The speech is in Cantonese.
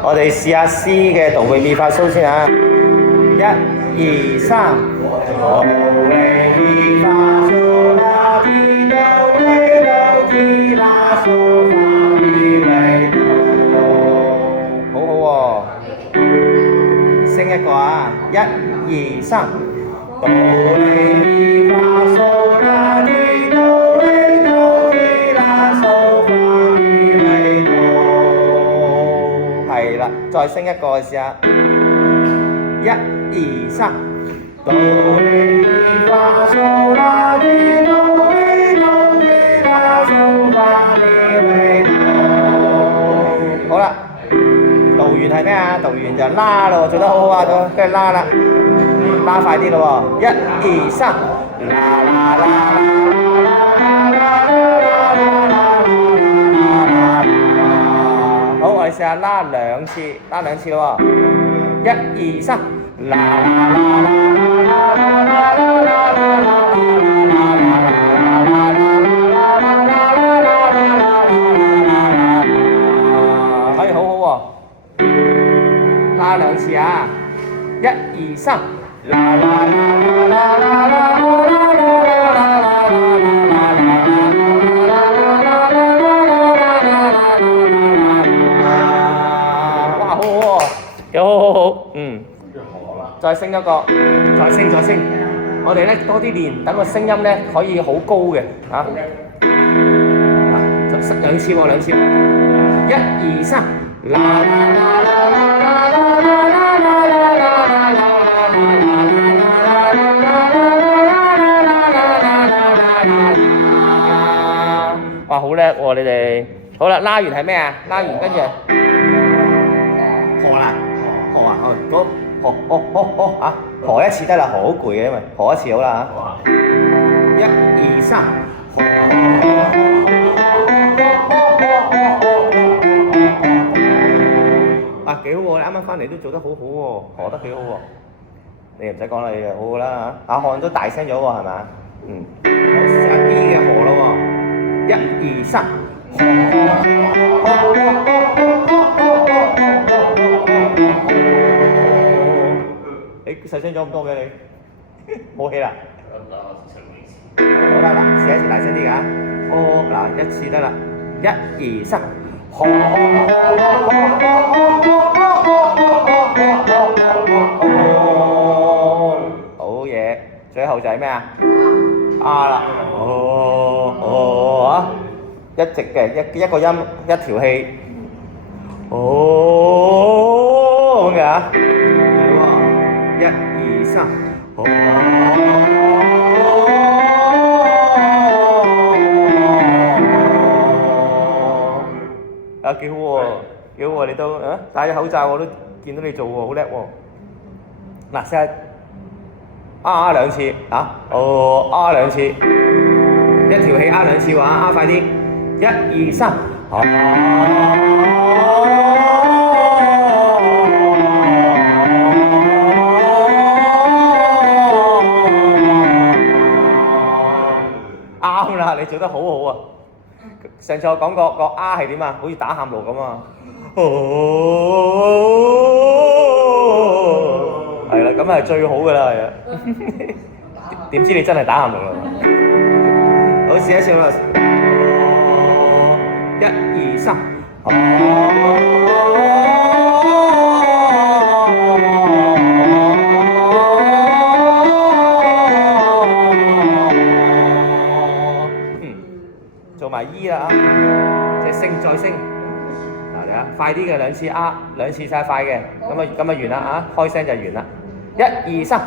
我哋試下 C 嘅哆唻咪發蘇先啊！一、二、三，哆唻咪發蘇啦提哆唻哆提啦蘇發咪咪哆，好好喎！升一個啊！一、二、三，哆唻咪發蘇啦提哆唻哆提啦蘇發咪咪哆。係啦，再升一個試下。一、二、三，哆唻咪發蘇啦提哆唻哆提啦蘇發咪咪哆。好啦，讀完係咩啊？讀完就拉咯，做得好好啊，跟住拉啦，拉快啲咯喎！一、二、三，啦啦啦啦啦啦啦啦啦。好，我哋試下拉兩次咯喎！一、二、三，啦啦啦啦啦啦啦啦啦啦。可以好好喎，拉兩次啊！一、二、三，啦啦啦啦啦啦啦啦啦。哇，好好喎，有好，再升一個，再升，我哋咧多啲練，等個聲音咧可以好高嘅嚇。嗱，兩次喎，一、二、三，啦啦啦啦啦啦啦啦啦啦啦。哇，好叻喎你哋！好啦，拉完係咩啊？拉完跟住學啦，學啊，學啊，學一次得啦，學好攰嘅，因為學一次好啦嚇。一、二、三，啊幾好喎！你啱啱翻嚟都做得好好喎，學得幾好喎。你唔使講啦，你就好好啦嚇。阿漢都大聲咗喎，係咪？好，試下 D 嘅學咯喎。一、二、三，你細聲咗咁多嘅你，冇氣啦。好啦，嗱，試一次大聲啲㗎。嗱，一次得啦。一、二、三，好嘢。最後就係咩啊？啊啦，啊，一直嘅一個音一條氣，咁嘅啊，一、二、三，啊幾好喎，幾好喎，你都戴咗口罩我都見到你做喎，好叻喎。嗱，試下啊兩次啊，啊兩次，一條氣啊兩次喎，啊快啲，一、二、三，啱啦，你做得好好啊！上次我講過個啊係點啊？好似打喊路咁啊！係啦，咁係最好噶啦，係啊！點知你真係打喊路啦？好，試一次啦！一、二、三，做埋 E 啦，即係升再升。嚟啊，快啲嘅兩次啊，兩次晒快嘅，咁啊完啦啊，開聲就完啦。一、二、三。